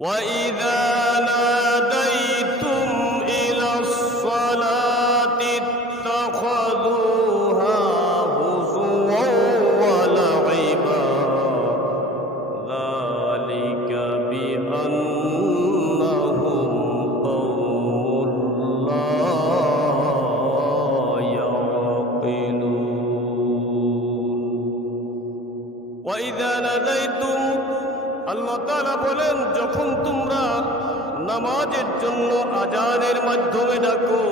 وإذا যখন তোমরা নামাজের জন্য আজানের মাধ্যমে ডাকো,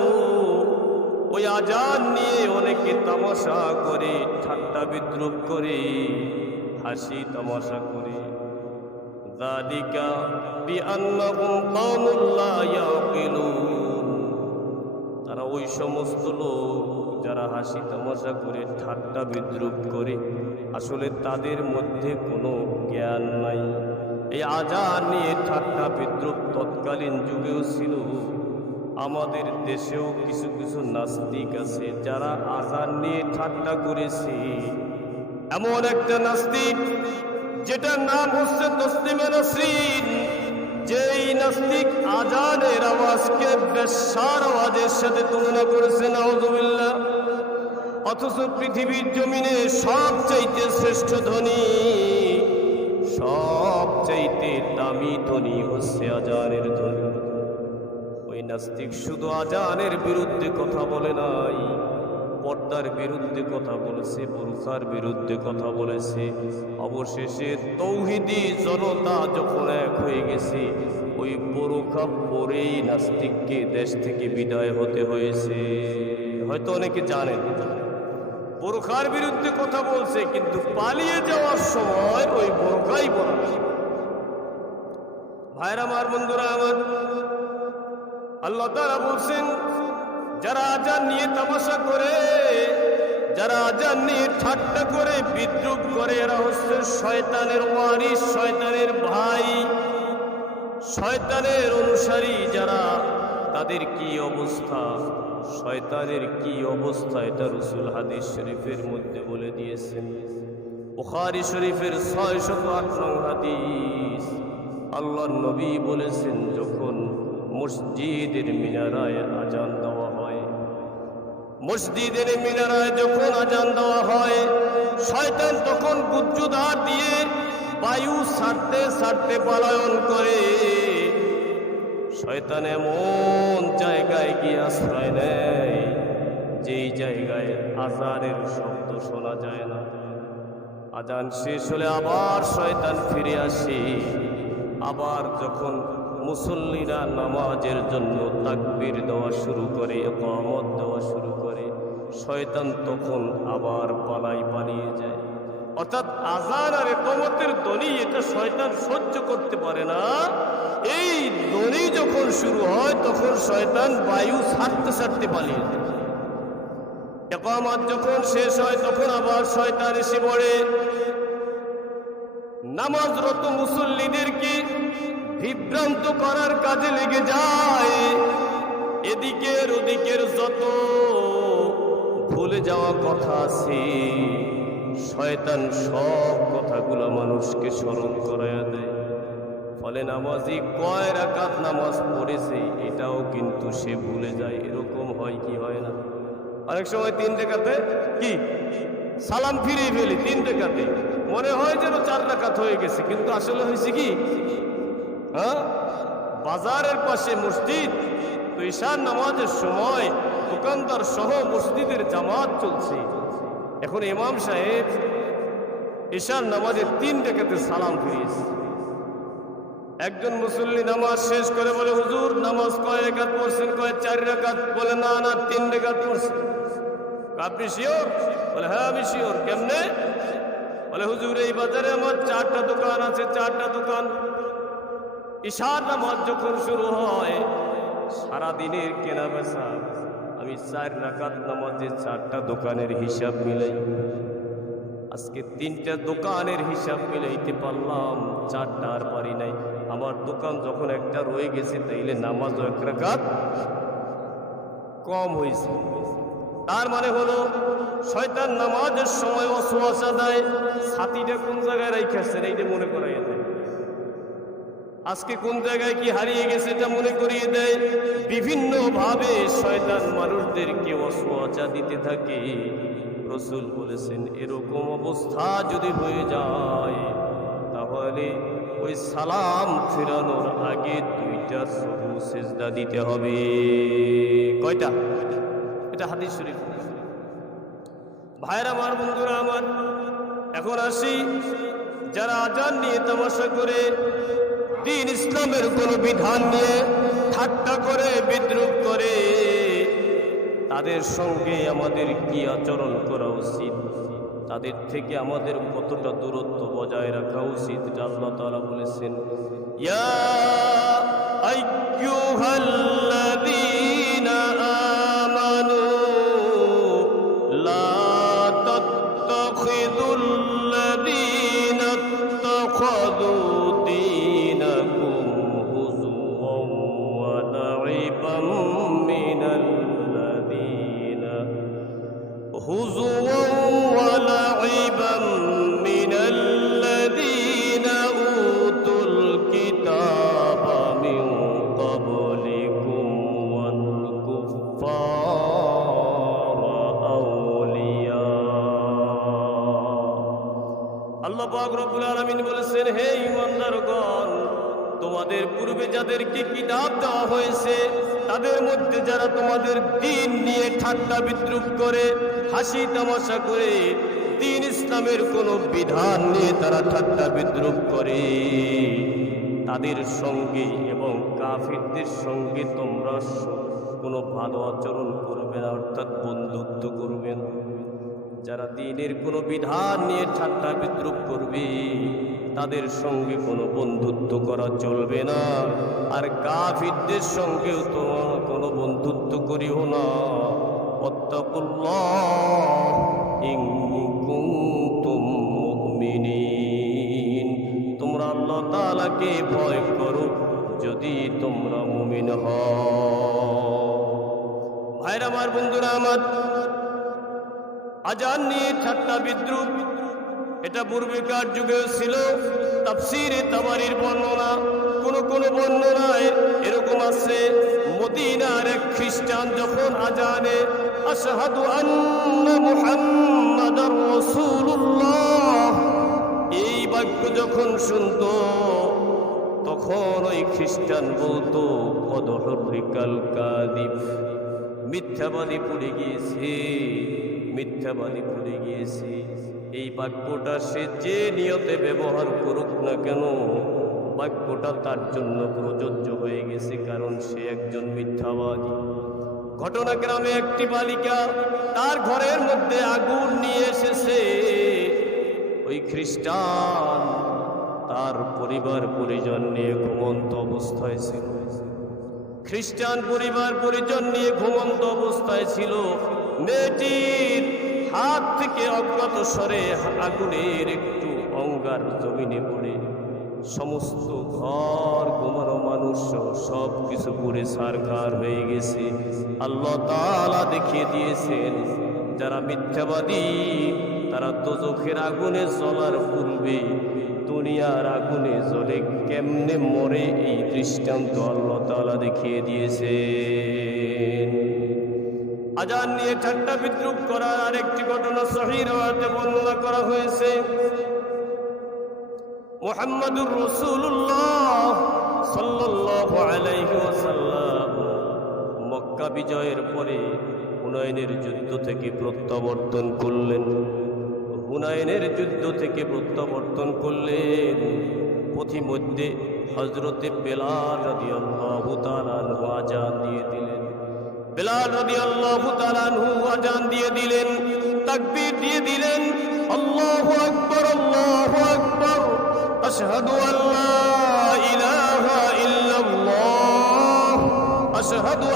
ওই আজান নিয়ে অনেকে তামাশা করে, ঠাট্টা বিদ্রুপ করে, হাসি তামাশা করে। ইয়াকিলুন। তারা ওই সমস্ত লোক যারা হাসি তামাশা করে, ঠাট্টা বিদ্রুপ করে, আসলে তাদের মধ্যে কোনো জ্ঞান নাই। এই আজান নিয়ে ঠাট্টা বিদ্রুপ তৎকালীন যুগেও ছিল। আমাদের দেশেও কিছু কিছু নাস্তিক আছে যারা আজান নিয়ে ঠাট্টা করেছে। এমন একটা নাস্তিক যেটার নাম হচ্ছে তসলিমে নসরিন। যেই নাস্তিক আজানের আওয়াজকে বেশার আওয়াজের সাথে তুলনা করেছে, নাউজুবিল্লাহ। অথচ পৃথিবীর জমিনে সব চাইতে শ্রেষ্ঠ ধ্বনি সব চাইতে দামি ধ্বনি হচ্ছে আজানের ধ্বনি ওই নাস্তিক শুধু আজানের বিরুদ্ধে কথা বলে নাই। পর্দার বিরুদ্ধে কথা বলেছে বরুখার বিরুদ্ধে কথা বলেছে। অবশেষে তৌহিদি জনতা যখন এক হয়ে গেছে, ওই বরুখা পরেই নাস্তিককে দেশ থেকে বিদায় হতে হয়েছে। হয়তো অনেকে জানেন বোরখার বিরুদ্ধে কথা বলছে, কিন্তু পালিয়ে যাওয়ার সময় ওই বোরখাই বলা ভাইরা, আমার বন্ধুরা, আমার আল্লাহ তারা বলছেন যারা আজান নিয়ে তামাশা করে, যারা আজান নিয়ে ঠাট্টা করে, বিদ্রুপ করে, এরা হচ্ছে শয়তানের ওয়ারিস শয়তানের ভাই। শয়তানের অনুসারী যারা, তাদের কি অবস্থা? শয়তানের কি অবস্থা? এটা রসুল হাদিস শরীফের মধ্যে বলে দিয়েছেন। বুখারী শরীফের ছয় শত আট নং হাদিস। আল্লাহ নবী বলেছেন, যখন মসজিদের মিনারায় আজান দেওয়া মসজিদের মিনারায় যখন আজান দেওয়া হয়, শয়তান তখন গুজ্জুদার দিয়ে বায়ু ছাড়তে ছাড়তে পলায়ন করে। শয়তান এমন জায়গায় গিয়ে আশ্রয় নেয়, যেই জায়গায় আজানের শব্দ শোনা যায় না। আজান শেষ হলে আবার শয়তান ফিরে আসে। আবার যখন মুসল্লিরা নামাজের জন্য তাকবীর দেওয়া শুরু করে, একামত দেওয়া শুরু শয়তান তখন আবার পালাই পালিয়ে যায়। অর্থাৎ আজান আর একমতের ধ্বনি এটা শয়তান সহ্য করতে পারে না। এই ধ্বনি যখন শুরু হয়, তখন শয়তান বায়ু ছাড়তে ছাড়তে পালিয়ে যায়। একামত যখন শেষ হয়, তখন আবার শয়তান এসে পড়ে। নামাজরত মুসল্লিদেরকে বিভ্রান্ত করার কাজে লেগে যায়। এদিকের ওদিকের যত ভুলে যাওয়া কথা আছে। শয়তান সব কথাগুলো মানুষকে স্মরণ করাইয়া দেয়। ফলে নামাজি কয় রাকাত নামাজ পড়েছে, এটাও কিন্তু সে ভুলে যায়। এরকম হয় কি হয় না? অনেক সময় তিন রেখাতে কি? সালাম ফিরিয়ে ফেলি তিন রেখাতে মনে হয় যেন চার রাকাত হয়ে গেছে, কিন্তু আসলে হয়েছে কি? হ্যাঁ? বাজারের পাশে মসজিদ তো ঈশান নামাজের সময় দোকানদার সহ মসজিদের জামাত চলছে। এখন ইমাম সাহেব ঈশান নামাজের তিন রেখাতে সালাম ফিরিয়েছে। একজন মুসল্লি নামাজ শেষ করে বলে, হুজুর, নামাজ কয় রেখাত পড়ছেন, কয় চার রেখাত? বলে, না না, তিন রেখাত পড়ছেন আপনি শিওর? বলে হ্যাঁ আমি শিওর। কেমনে? বলে, হুজুর, এই বাজারে আমার চারটা দোকান আছে, চারটা দোকান। ঈশার নামাজ যখন শুরু হয় সারা দিনের কেনা বেচা আমি চার রাকাত নামাজে চারটা দোকানের হিসাব মিলাই। আজকে তিনটা দোকানের হিসাব মিলাইতে পারলাম, চারটা আর পারি নাই। আমার দোকান যখন একটা রয়ে গেছে, তাইলে নামাজ এক রাকাত কম হয়েছে তার মানে হলো, শয়তান নামাজের সময় অসুয়াশা দেয়, ছাতিটা কোন জায়গায় রেখেছেন এইটা মনে করাইয়া দেয়। আজকে কোন জায়গায় কি হারিয়ে গেছে এটা মনে করিয়ে দেয়? বিভিন্ন ভাবে শয়তান মানুষদেরকে অসোয়াচা দিতে থাকে। রসুল বলেছেন, এরকম অবস্থা যদি হয়ে যায়, তাহলে ওই সালাম ফেরানোর আগে দুইটা সরু সেজদা দিতে হবে। কয়টা? এটা হাদিস শরীফ। ভাইরা আমার বন্ধুরা, আমার। এখন আসি, যারা আজান নিয়ে তামাশা করে দিন ইসলামের কোন বিধান নিয়ে ঠাট্টা করে, বিদ্রুপ করে, তাদের সঙ্গে আমাদের কি আচরণ করা উচিত? তাদের থেকে আমাদের কতটা দূরত্ব বজায় রাখা উচিত? এটা তারা বলেছেন, ইয়া আইয়ুহাল্লাযীনা পাক রব্বুল আলামিন বলেছেন, হে ইমানদারগণ তোমাদের পূর্বে যাদেরকে কিতাব দেওয়া হয়েছে, তাদের মধ্যে যারা তোমাদের দিন নিয়ে ঠাট্টা বিদ্রুপ করে, হাসি তামাশা করে, দিন ইসলামের কোনো বিধান নিয়ে তারা ঠাট্টা বিদ্রুপ করে, তাদের সঙ্গে এবং কাফিরদের সঙ্গে তোমরা কোনো ভালো আচরণ করবে না, অর্থাৎ বন্ধুত্ব করবে না। যারা দিনের কোনো বিধান নিয়ে ঠাট্টা বিদ্রুপ করবে, তাদের সঙ্গে কোনো বন্ধুত্ব করা চলবে না। আর কাফিরদের সঙ্গেও তোমার কোনো বন্ধুত্ব করিও না। তোমরা আল্লাহ তাআলাকে ভয় করো যদি তোমরা মুমিন হও। ভাইরা, আমার বন্ধুরা, আমার আজান নিয়ে ঠাট্টা বিদ্রুপ। এটা পূর্বেকার যুগেও ছিল। তাফসিরে তাবারির বর্ণনা, কোন কোন বর্ণনায় এরকম আছে। মদিনার এক খ্রিস্টান যখন আজানে, আশহাদু আন্না মুহাম্মাদার রাসূলুল্লাহ এই বাক্য যখন শুনতো, তখন ওই খ্রিস্টান বলতো কদহরিকাল কাদিব মিথ্যাবাদী পড়ে গিয়েছে। মিথ্যাবাদী পড়ে গিয়েছে। এই বাক্যটা সে যে নিয়তে ব্যবহার করুক না কেন, বাক্যটা তার জন্য প্রযোজ্য হয়ে গেছে, কারণ সে একজন মিথ্যাবাদী। ঘটনাক্রমে একটি বালিকা তার ঘরের মধ্যে আগুন নিয়ে এসেছে। ওই খ্রিস্টান তার পরিবার পরিজন নিয়ে ঘুমন্ত অবস্থায় ছিল। খ্রিস্টান পরিবার পরিজন নিয়ে ঘুমন্ত অবস্থায় ছিল। মেয়েটির হাত থেকে অজ্ঞাত স্বরে আগুনের একটু অঙ্গার জমিনে পড়ে। সমস্ত ঘর ঘুমানো মানুষ সব কিছু পুরে সারকার হয়ে গেছে। আল্লাহ তাআলা দেখিয়ে দিয়েছেন, যারা মিথ্যাবাদী, তারা দোজখের আগুনে জ্বলার পূর্বে দুনিয়ার আগুনে জ্বলে কেমনে মরে এই দৃষ্টান্ত আল্লাহ তাআলা দেখিয়ে দিয়েছেন আজান নিয়ে ঠাট্টা বিদ্রুপ করার আরেকটি ঘটনা রাওয়াতে বর্ণনা করা হয়েছে। মুহাম্মাদুর রাসূলুল্লাহ সাল্লাল্লাহু আলাইহি মক্কা বিজয়ের পরে হুনাইনের যুদ্ধ থেকে প্রত্যাবর্তন করলেন। হুনাইনের যুদ্ধ থেকে প্রত্যাবর্তন করলেন। পথিমধ্যে হজরতে বেলাল রাদিয়াল্লাহু তাআলা আনহু আজান দিয়ে বেলাল রবি আল্লাহ আজান দিয়ে দিলেন, তাকবীর দিয়ে দিলেন, আল্লাহ আকবর আল্লাহ আকবর, আশহাদু আল্লাহ ইলাহা ইল্লাল্লাহ, আশহাদু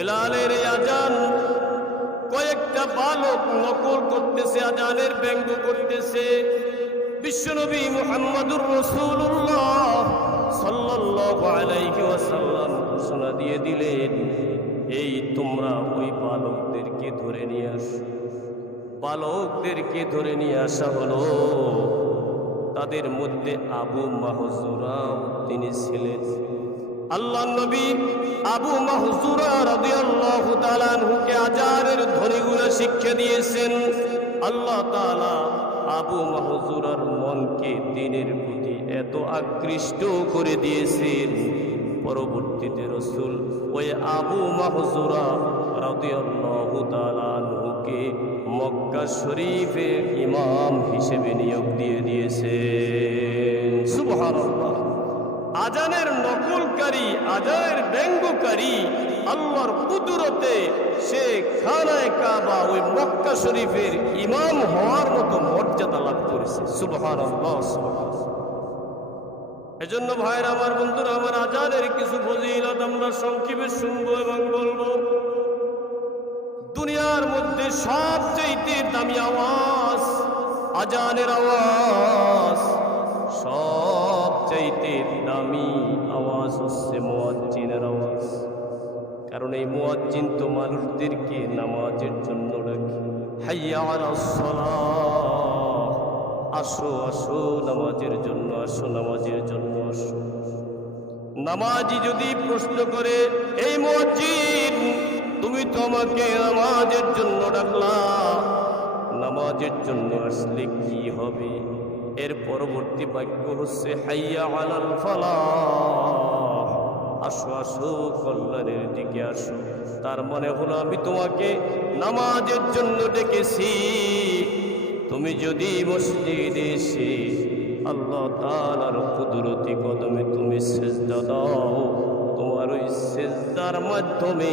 বিলালের আজান, কয়েকটা বালক নকল করতেছে, আজানের ব্যঙ্গ করতেছে। বিশ্বনবী মোহাম্মদুর রসুল্লাহ সাল্লাল্লাহু আলাইহি ওয়াসাল্লাম ঘোষণা দিয়ে দিলেন, এই তোমরা ওই বালকদেরকে ধরে নিয়ে আসো। বালকদেরকে ধরে নিয়ে আসা হলো। তাদের মধ্যে আবু মাহজুরাও, তিনি ছিলেন। আল্লাহ নবী আবু মাহজুরা রাদিয়াল্লাহু তাআলা আনহুকে আজারের ধ্বনিগুলো শিক্ষা দিয়েছেন। আল্লাহ তাআলা আবু মাহজুরার মনকে দিনের প্রতি এত আকৃষ্ট করে দিয়েছেন। পরবর্তীতে রসুল ওই আবু মাহজুরা রাদিয়াল্লাহু তাআলা আনহুকে মক্কা শরীফের ইমাম হিসেবে নিয়োগ দিয়ে দিয়েছে সুবহানাল্লাহ। আজানের নকলকারী, আজানের ব্যঙ্গকারী আল্লাহর কুদরতে সে খানায় কাবা, ওই মক্কা শরীফের ইমাম হওয়ার মতো মর্যাদা লাভ করেছে। সুবহানাল্লাহ এজন্য ভাইয়ের, আমার বন্ধুরা, আমার আজানের কিছু ফজিলত আমরা সংক্ষেপে শুনব এবং বলব। দুনিয়ার মধ্যে সবচেয়ে দামি আওয়াজ আজানের আওয়াজ সবচাইতে দামি আওয়াজ হচ্ছে মোয়াজ্জিনের আওয়াজ। কারণ এই মোয়াজ্জিন তো মানুষদেরকে নামাজের জন্য ডাকে। হাইয়া আসো আসো, নামাজের জন্য, আসো, নামাজের জন্য, আসো। নামাজি যদি প্রশ্ন করে, এই মসজিদ তুমি তো আমাকে নামাজের জন্য ডাকলা। নামাজের জন্য আসলে কি হবে? এর পরবর্তী বাক্য হচ্ছে, হাইয়া আলাল ফালাহ। আসো আসো, কল্যাণের দিকে আসো। তার মানে হলো, আমি তোমাকে নামাজের জন্য ডেকেছি। তুমি যদি মসজিদে এসে আল্লাহ তালার কুদরতি কদমে তুমি সেজদা দাও, তোমার ওই সেজদার মাধ্যমে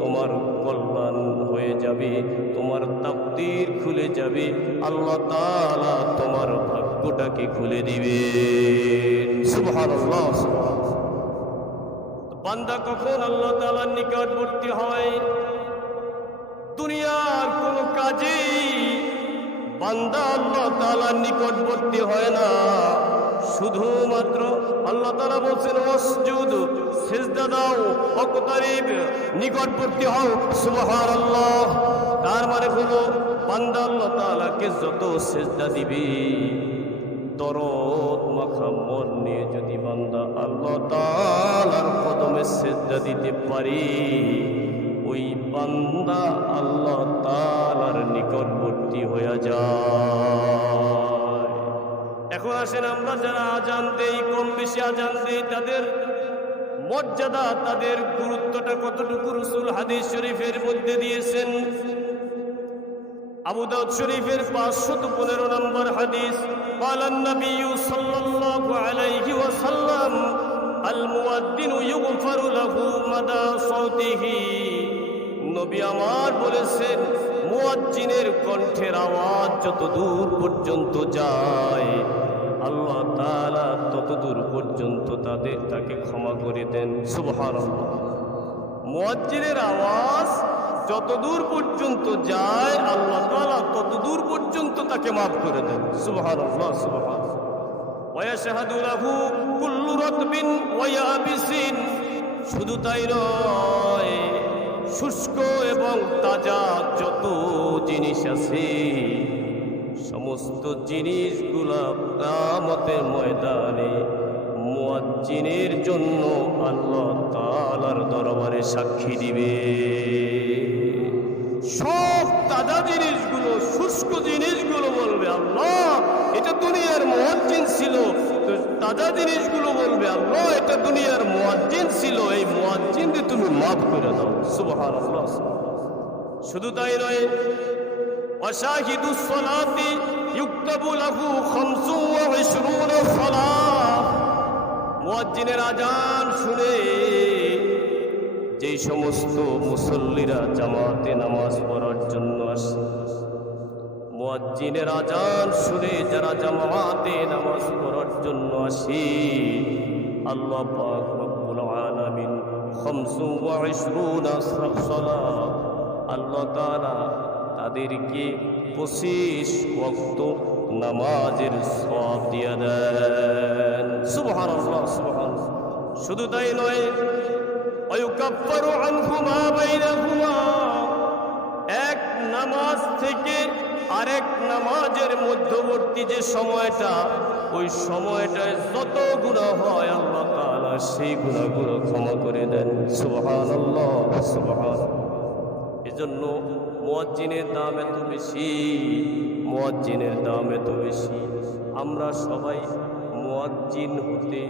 তোমার কল্যাণ হয়ে যাবে, তোমার তাপ্তির খুলে যাবে আল্লাহ তালা তোমার ভাগ্যটাকে খুলে দিবে। বান্দা কখন আল্লাহ তালার নিকটবর্তী হয়? দুনিয়ার কোন কাজেই বান্দা আল্লাহ তালার নিকটবর্তী হয় না। শুধুমাত্র আল্লাহ তালা বলছেন অসজুদ সেজদা দাও অকতারিব নিকটবর্তী হও। সুবহান আল্লাহ তার মানে হলো, বান্দা আল্লাহ তালাকে যত সেজদা দিবি, দরদ, মাখা, মন নিয়ে যদি বান্দা আল্লাহ তালার কদমে সেজদা দিতে পারি, ওই বান্দা আল্লাহ তালার নিকটবর্তী হয়ে যায়। এখন আসেন আমরা যারা আজান দেই কম বেশি আজান দেই তাদের মর্যাদা তাদের গুরুত্বটা কতটুকু রসুল হাদিস শরীফের মধ্যে দিয়েছেন আবু দাউদ শরীফের পাঁচশত পনেরো নম্বর হাদিস قال النبي صلى الله عليه وسلم المؤذن يغفر له مدى صوته নবী আমার বলেছেন মুয়াজ্জিনের কণ্ঠের আওয়াজ যত দূর পর্যন্ত যায়, আল্লাহ তাআলা তত দূর পর্যন্ত তাদের, তাকে ক্ষমা করে দেন। সুবহানাল্লাহ। মুয়াজ্জিনের আওয়াজ যত দূর পর্যন্ত যায়, আল্লাহ তাআলা তত দূর পর্যন্ত তাকে মাফ করে দেন। সুবহানাল্লাহ সুবহানাল্লাহ। ওয়াশহাদু লাহু কুল্লু রাতবিন ওয়া ইয়াবিসিন শুধু তাই নয় শুষ্ক এবং তাজা যত জিনিস আছে, সমস্ত জিনিসগুলা কামতের ময়দানে মুয়াজ্জিনের জন্য আল্লাহ তালার দরবারে সাক্ষী দিবে। সব তাজা জিনিসগুলো, শুষ্ক জিনিসগুলো বলবে, আল্লাহ, এটা দুনিয়ার মুয়াজ্জিন ছিল তাজা জিনিসগুলো বলবে আল্লাহ এটা দুনিয়ার মুয়াজ্জিন ছিল এই মুয়াজ্জিনকে তুমি মাফ করে দাও সুবহানাল্লাহ শুধু তাই নয় وشاهد الصلاة يكتب له خمس وعشرون صلاة মুয়াজ্জিনের আজান শুনে যেই সমস্ত মুসল্লিরা জামাতে নামাজ পড়ার জন্য আসে মুয়াজ্জিনের আজান শুনে যারা জামাতে নামাজ পড়ার জন্য আসে, আল্লাহ পাক রব্বুল আলামিন খামসু ওয়া আল্লাহ তাআলা তাদেরকে পঁচিশ ওয়াক্ত নামাজের সব দিয়ে দেন। সুবহান সুবহান শুধু তাই নয় অয়ুকাফারু আনহুমা বাইনাহুমা, এক নামাজ থেকে আরেক নামাজের মধ্যবর্তী যে সময়টা, ওই সময়টায় যত গুণা হয় আল্লাহ তাআলা সেই গুণাগুলো ক্ষমা করে দেন। সুবহানাল্লাহ সুবহান এজন্য মুয়াজ্জিনের দাম এত বেশি, মুয়াজ্জিনের দাম এত বেশি। আমরা সবাই মুয়াজ্জিন হতে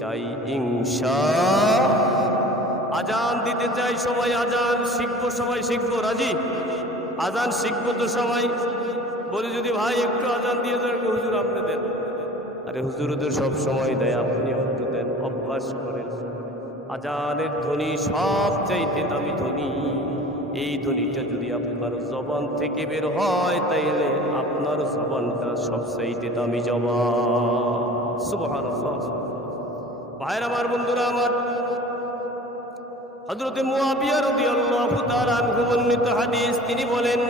চাই, ইনশা। আজান দিতে চাই সবাই, আজান শিখব, সবাই শিখব, রাজি? আজান শিখব তো সবাই। বলি, যদি ভাই একটু আজান দিয়ে দেন হুজুর আপনি দেন। আরে হুজুরদের সব সময় দেয়, আপনি একটু দেন, অভ্যাস করেন। আজানের ধ্বনি সব চাইতে দামি ধ্বনি। এই ধ্বনিটা যদি আপনার জবান থেকে বের হয়, তাইলে আপনার জবানটা সব চাইতে দামি জবান। সুবহান ভাইয়ের, আমার বন্ধুরা, আমার হযরত মুয়াবিয়া রাদিয়াল্লাহু তাআলা আনহু বর্ণিত হাদিস, তিনি বলেন,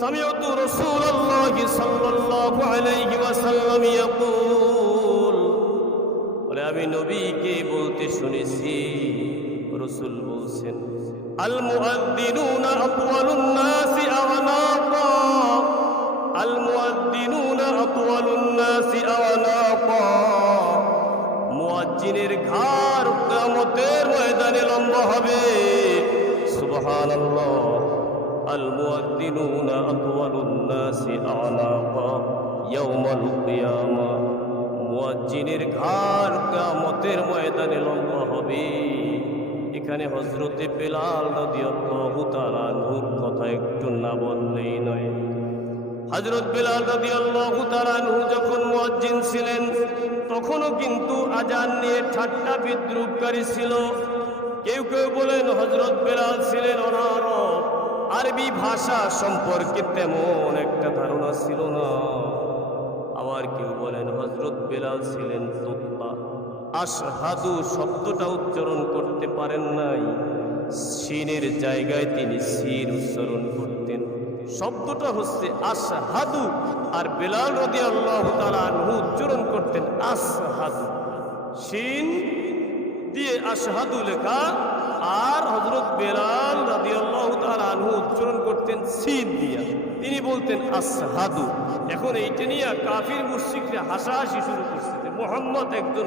সামিউতু রাসূলুল্লাহ সাল্লাল্লাহু আলাইহি ওয়াসাল্লাম ইয়াকুল। বলে, আমি নবীকে বলতে শুনেছি। রাসূল বলছেন আল মুআদ্দিনুনা আতওয়ালুন নাসি আওনাকা আল মুআদ্দিনুনা আতওয়ালুন নাসি আওনাকা মুয়াজ্জিনের ঘাড় কিয়ামতের ময়দানে লম্বা হবে। সুবহানাল্লাহ। আল মুয়াদ্দিনুনা আতওয়ালুন নাসি আনাকা ইয়াউমাল কিয়ামা। মুয়াজ্জিনের ঘাড় কিয়ামতের ময়দানে লম্বা হবে। এখানে হযরতে বেলাল তাআলা নূর কথা একটু না বললেই নয়। হজরত বেলাল রাদিয়াল্লাহু আনহু যখন মুয়াজ্জিন ছিলেন, তখনও কিন্তু আজান নিয়ে ঠাট্টা বিদ্রুপকারী ছিল। কেউ কেউ বলেন হজরত বেলাল ছিলেন অনারব আরবি ভাষা সম্পর্কে তেমন একটা ধারণা ছিল না। আবার কেউ বলেন হজরত বেলাল ছিলেন তোত্তা আশহাদু শব্দটা উচ্চারণ করতে পারেন নাই। সিনের জায়গায় তিনি সিন উচ্চারণ করতেন। শব্দটা হচ্ছে আসহাদু আর বেলাল রদি আল্লাহ তালু উচ্চারণ করতেন আসহাদু সিন দিয়ে আসহাদু লেখা। আর হজরত বেলাল রাদি আল্লাহ তালু উচ্চারণ করতেন সিন দিয়া। তিনি বলতেন আসহাদু এখন এইটা নিয়ে কাফির মুশিকরা হাসাহাসি শুরু করছে মোহাম্মদ একজন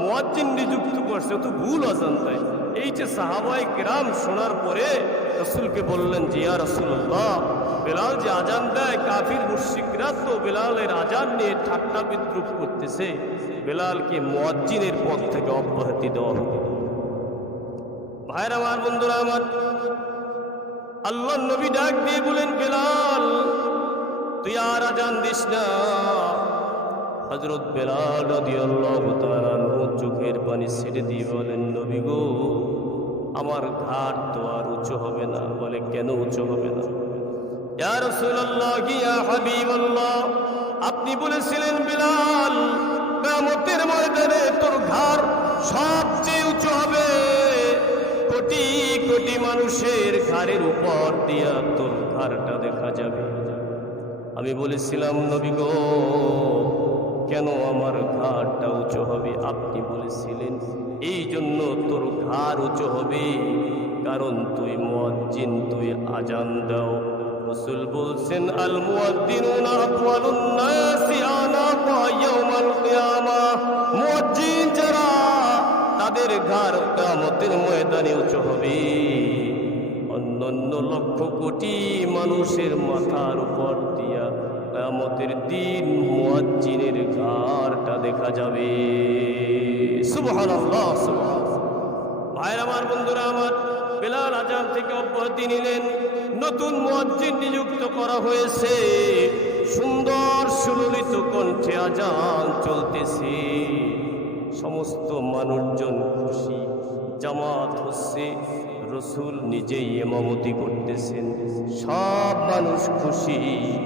মোয়াজ্জিন নিযুক্ত করছে তো ভুল আজান তাই এই যে সাহাবাই গ্রাম শোনার পরে রসুলকে বললেন জিয়া রসুল্লাহ বেলাল যে আজান দেয়, কাফির মুশিকরা তো বেলালের আজান নিয়ে ঠাট্টা বিদ্রুপ করতেছে। বেলালকে মোয়াজ্জিনের পদ থেকে অব্যাহতি দেওয়া হবে। ভাইর আমার বন্ধুরা, আমার আল্লাহ নবী ডাক দিয়ে বলেন, বেলাল, তুই আর আজান দিস না। হজরত বেলাল চোখের পানি ছেড়ে দিয়ে বলেন, নবী গো আমার ঘাট তো আর উঁচু হবে না। বলে, কেন উঁচু হবে না? আপনি বলেছিলেন, বিলাল, কিয়ামতের ময়দানে তোর ঘাড় সবচেয়ে উঁচু হবে। কোটি কোটি মানুষের ঘাড়ের উপর দিয়া তোর ঘাড়টা দেখা যাবে। আমি বলেছিলাম, নবী গো, কেন আমার ঘাড়টা উঁচু হবে? আপনি বলেছিলেন এই জন্য তোর ঘাড় উঁচু হবে, কারণ তুই মুয়াজ্জিন, তুই আজান দাও। রসুল বলছেন আল মুয়াদ্দিনুনা আতওয়ালুন নাসি আনাকা যারা, তাদের ঘাড় কিয়ামতের ময়দানে উঁচু হবে। অন্যান্য লক্ষ কোটি মানুষের মাথার উপর দিয়া কিয়ামতের দিন মুয়াজ্জিনের ঘাড়টা দেখা যাবে। ভাইয়ের আমার, বন্ধুরা আমার, বেলাল আজান থেকে অব্যাহতি নিলেন। নতুন মুয়াজ্জিন নিযুক্ত করা হয়েছে। সুন্দর, সুললিত কণ্ঠে আজান চলতেছে। সমস্ত মানুষজন খুশি। জামাত হচ্ছে রসুল নিজেই এমামতি করতেছেন। সব মানুষ খুশি,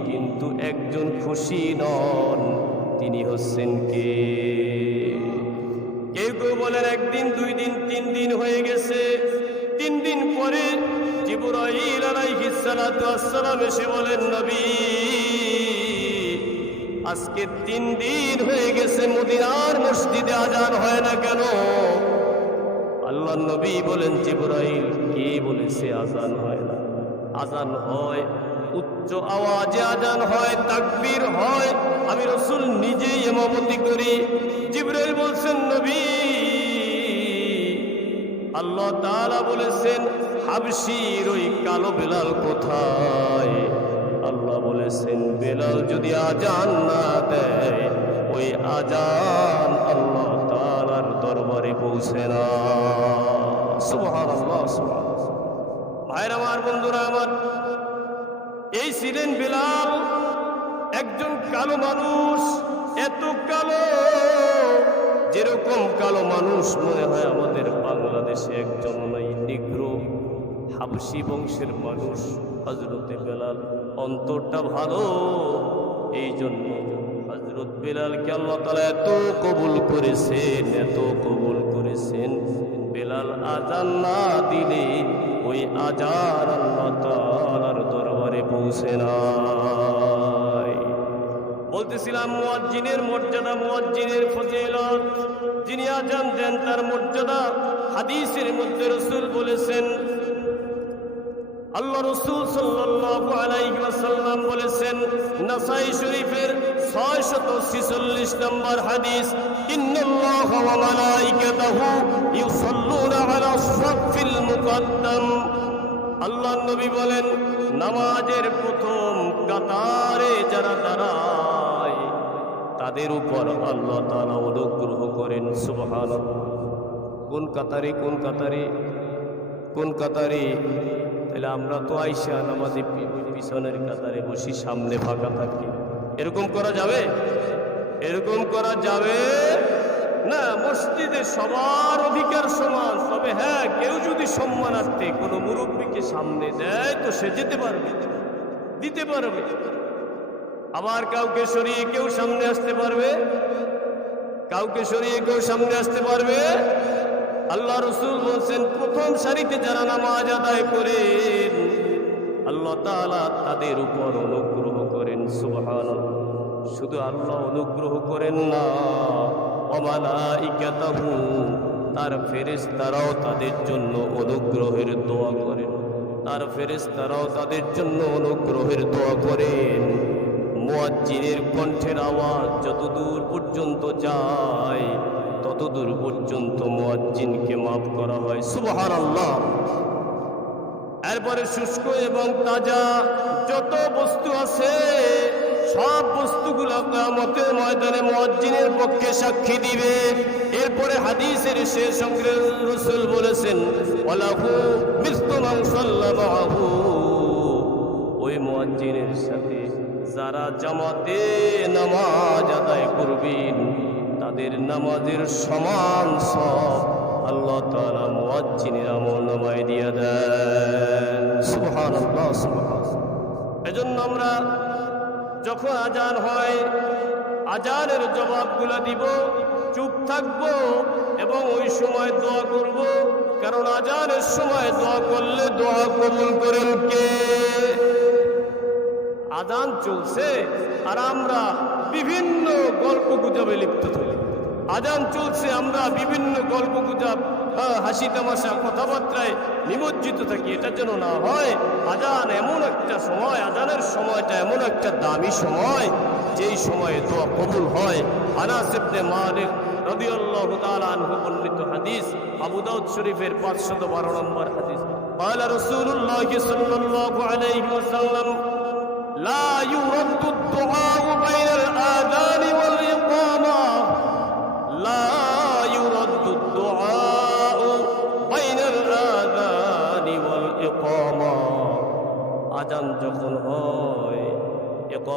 কিন্তু একজন খুশি নন, তিনি হচ্ছেন কে? কেউ একদিন, দুই দিন, তিন দিন হয়ে গেছে। তিন দিন পরে এসে বলেন, নবী, আজকে তিন দিন হয়ে গেছে, মদিনার মসজিদে আজান হয় না কেন? আল্লাহ নবী বলেন কে আজান হয় না? আজান হয়, উচ্চ আওয়াজে আজান হয়, তাকবীর হয়। আমি রসুল নিজেই এমামতি করি। জিবরাইল বলছেন, নবী আল্লাহ তাআলা বলেছেন, হাবশির ওই কালো বেলাল কোথায়? আল্লাহ বলেছেন, বেলাল যদি আজান না দেয়, ওই আজান আল্লাহ তাআলার দরবারে পৌঁছে না। আমার, বন্ধুরা আমার, এই ছিলেন বেলাল একজন কালো মানুষ, এত কালো। যেরকম কালো মানুষ মনে হয় আমাদের বাংলাদেশে একজন নাই, নিগ্র হাবসি বংশের মানুষ হজরতে বেলাল। অন্তরটা ভালো এই জন্য হজরত বেলালকে আল্লাহ তালা এত কবুল করেছেন, এত কবুল করেছেন। বেলাল আজান না দিলে ওই আজান আল্লাহ তালার দরবারে পৌঁছে নাই বলতেছিলাম, মুয়াজ্জিনের মর্যাদা, মুয়াজ্জিনের ফজিলত। যিনি আজান দেন, তার মর্যাদা হাদিসের মধ্যে রসুল বলেছেন। আল্লাহ রসুল সাল্লাল্লাহু আলাইহি ওয়াসাল্লাম বলেছেন, নাসাই শরীফের 646 নম্বর হাদিস, ইন্নাল্লাহ ওয়া মালাইকাতাহু ইউসাল্লুনা আলা মুকদ্দাম। আল্লাহ নবী বলেন, নামাজের প্রথম কাতারে যারা দাঁড়ায়, তাদের উপর আল্লাহ তাআলা অনুগ্রহ করেন, সুবহানাল্লাহ। কোন কাতারে কোন কাতারে? কোন কাতারে? তাহলে আমরা তো আইসা নামাজে পিছনের কাতারে বসি, সামনে ফাঁকা থাকি। এরকম করা যাবে? এরকম করা যাবে? না, মসজিদে সবার অধিকার সমান। তবে হ্যাঁ কেউ যদি সম্মানার্থে কোনো মুরব্বীকে সামনে দেয়, তো সে যেতে পারবে। দিতে পারবে। আবার কাউকে সরিয়ে কেউ সামনে আসতে পারবে? কাউকে সরিয়ে কেউ সামনে আসতে পারবে? আল্লাহ রসুল বলছেন, প্রথম সারিতে যারা নামাজ আদায় করেন, আল্লাহ তাআলা তাদের উপর অনুগ্রহ করেন সুবহান শুধু আল্লাহ অনুগ্রহ করেন না অমালাইকাতাহু তার ফেরেশতারাও তাদের জন্য অনুগ্রহের দোয়া করেন। তার ফেরেশতারাও তাদের জন্য অনুগ্রহের দোয়া করেন। মুয়াজ্জিনের কণ্ঠের আওয়াজ যতদূর পর্যন্ত যায়, ততদূর পর্যন্ত মুয়াজ্জিনকে মাফ করা হয়। সুবহান আল্লাহ এরপরে শুষ্ক এবং তাজা যত বস্তু আছে সব বস্তুগুলো কিয়ামতের ময়দানে মুয়াজ্জিনের পক্ষে সাক্ষী দিবে। এরপরে হাদিসের শেষ সঙ্গে রসুল বলেছেন মান সাল্লামাহু ওই মুয়াজ্জিনের সাথে যারা জামাতে নামাজ আদায় করবেন, তাদের নামাজের সমান সব আল্লাহ তাআলা মুয়াজ্জিনের আমল নামায় দিয়ে দেন। সুবহানাল্লাহ সুবহানাল্লাহ। এজন্য আমরা যখন আজান হয়, আজানের জবাবগুলা দিব, চুপ থাকব এবং ওই সময় দোয়া করব। কারণ আজানের সময় দোয়া করলে দোয়া কবুল করেন কে? আদান চলছে আর আমরা বিভিন্ন গল্প গুজবে লিপ্ত থাকি। আদান চলছে, আমরা বিভিন্ন গল্প গুজব হাসি তামাশা কথাবার্তায় নিমজ্জিত থাকি এটা যেন না হয় আজান এমন একটা সময় আজানের সময়টা এমন একটা দামি সময় যেই সময়ে দোয়া কবুল হয় আনাস ইবনে মালিক রাদিয়াল্লাহু তাআলা আনহু বর্ণিত হাদিস আবু দাউদ শরীফের 512 নম্বর হাদিস قال رسول الله صلى الله عليه وسلم لا يرد الدعاء بين الآذان والإقامة لا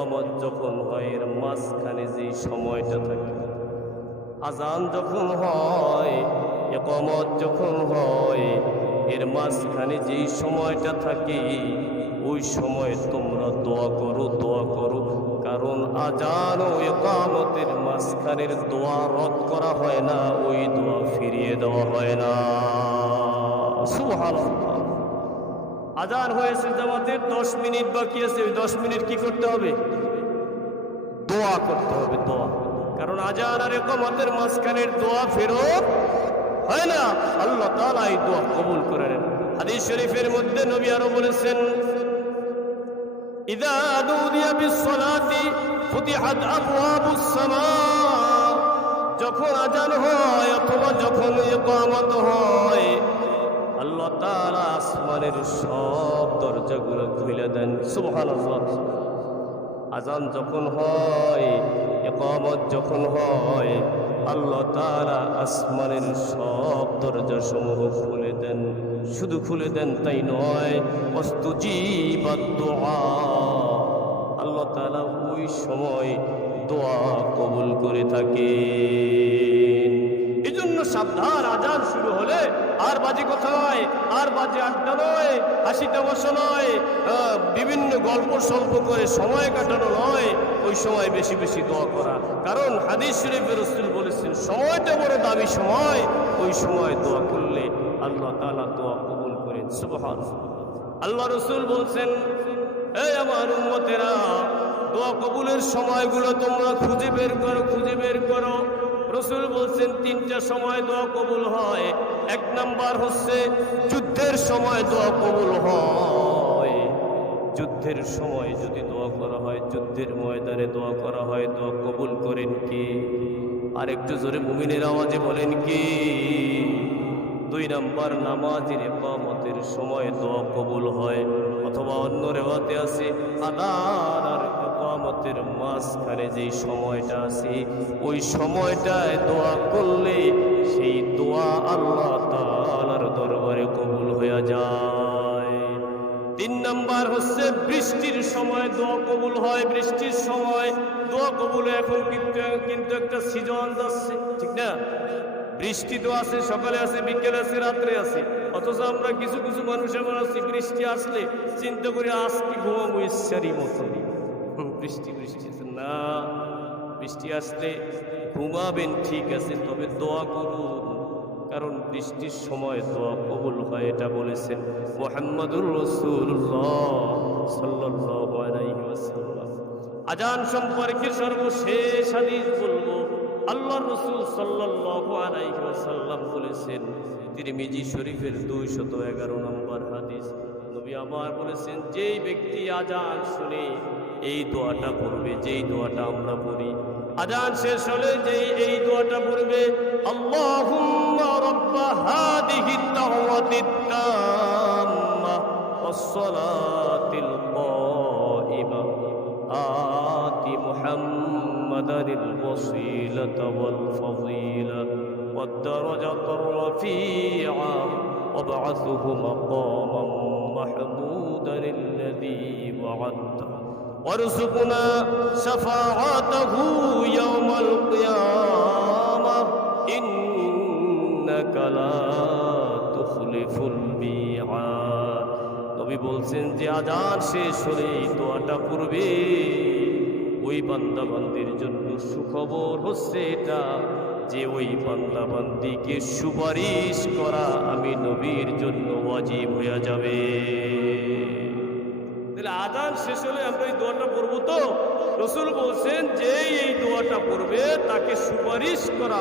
একামত যখন হয়, এর মাঝখানে যে সময়টা থাকে আজান যখন হয় একামত যখন হয়, এর মাঝখানে যেই সময়টা থাকে, ওই সময় তোমরা দোয়া করো দোয়া করো। কারণ আজান ও একামতের মাঝখানের দোয়া রদ করা হয় না, ওই দোয়া ফিরিয়ে দেওয়া হয় না। সুবহানাল্লাহ। আজান হয়েছে জামাতের, দশ মিনিট বাকি আছে, ওই দশ মিনিট কি করতে হবে? দোয়া করতে হবে, দোয়া। কারণ আজান আর একমাতের মাঝখানের দোয়া ফেরত হয় না। আল্লাহ তাআলা এই দোয়া কবুল করে নেন। হাদিস শরীফের মধ্যে নবী আরও বলেছেন দুদিয়া বিসসালাতি ফুতিহাত আবওয়াবুস সামা যখন আজান হয় অথবা যখন ইকামত হয় আল্লাহ আসমানের সব দরজাগুলো খুলে দেন। সুবহানাল্লাহ। আজান যখন হয় একামত যখন হয়, আল্লাহ তারা আসমানের সব দরজা সমূহ খুলে দেন। শুধু খুলে দেন তাই নয় আল্লাহ তালা ওই সময় দোয়া কবুল করে থাকে এই জন্য সাবধান আজান শুরু হলে আর বাজে কথা নয় আর বাজে আড্ডা নয় হাসি তামাশা নয় বিভিন্ন গল্প সল্প করে সময় কাটানো নয়, ওই সময় বেশি বেশি দোয়া করা। কারণ হাদিস শরীফের রসুল বলেছেন সময়টা বড় দামি সময়, ওই সময় দোয়া করলে আল্লাহ তালা দোয়া কবুল করেন। সুবহান আল্লাহ রসুল বলছেন, এই আমার উম্মতেরা, দোয়া কবুলের সময়গুলো তোমরা খুঁজে বের করো, খুঁজে বের করো। রসুল বলছেন, তিনটা সময় দোয়া কবুল হয়। এক নাম্বার হচ্ছে, যুদ্ধের সময় দোয়া কবুল হয়। যুদ্ধের সময় যদি দোয়া করা হয়, যুদ্ধের ময়দানে দোয়া করা হয়, দোয়া কবুল করেন কি? আর একটু জোরে মুমিনের আওয়াজে বলেন কি? দুই নাম্বার নামাজের একামতের সময় দোয়া কবুল হয়। অথবা অন্য রেওয়াতে আছে আদার আর মাঝখানে যে সময়টা আছে, ওই সময়টায় দোয়া করলে সেই দোয়া আল্লাহ তালার দরবারে কবুল হয়ে যায়। তিন নাম্বার হচ্ছে বৃষ্টির সময় দোয়া কবুল হয়। বৃষ্টির সময় দোয়া কবুল এখন কিন্তু কিন্তু একটা সিজন যাচ্ছে, ঠিক না? বৃষ্টি তো আছে, সকালে আছে, বিকেলে আছে, রাত্রে আছে। অথচ আমরা কিছু কিছু মানুষ এমন আছি বৃষ্টি আসলে চিন্তা করি আজকে ঘুমাবো ইচ্ছারই মতো বৃষ্টি বৃষ্টি না। বৃষ্টি আসলে ঘুমাবেন, ঠিক আছে, তবে দোয়া করুন। কারণ বৃষ্টির সময় দোয়া কবুল হয়, এটা বলেছেন মোহাম্মদুর রসুল্লাহ আজান সম্পর্কে সর্বশেষ হাদিস বলব আল্লাহ রসুল সাল্লাল্লাহু আলাইহি ওয়াসাল্লাম বলেছেন, তিরমিজি শরীফের দুইশত এগারো নম্বর হাদিস, নবী আবার বলেছেন, যেই ব্যক্তি আজান শুনে এই দোয়াটা পড়বে, যেই দোয়াটা আমরা পড়ি আজান শেষ হলে যেই এই দোয়াটা পড়বে আল্লাহুম্মা রাব্বা হাদিহি দাওয়াতিত তাম্মা ওয়াস-সালাতিল কাইমা আতি মুহাম্মাদানিল ওয়াসিলাতা ওয়াল ফাযিলা والدرجة الرفيعة وابعثه مقاما محمودا الذي وعدته وارزقنا شفاعته يوم القيامة إنك لا تخلف الميعاد নবী বলছেন যে আজান শেষ হলে এই দোয়াটা পড়বে ওই বান্দাবান্দির জন্য সুখবর হচ্ছে এটা যে ওই বান্দাবান্দিকে সুপারিশ করা আমি নবীর জন্য ওয়াজিব হয়ে যাবে আজান শেষ হলে আমরা এই দোয়াটা পড়ব তো? রসুল বলছেন যে এই দোয়াটা পড়বে, তাকে সুপারিশ করা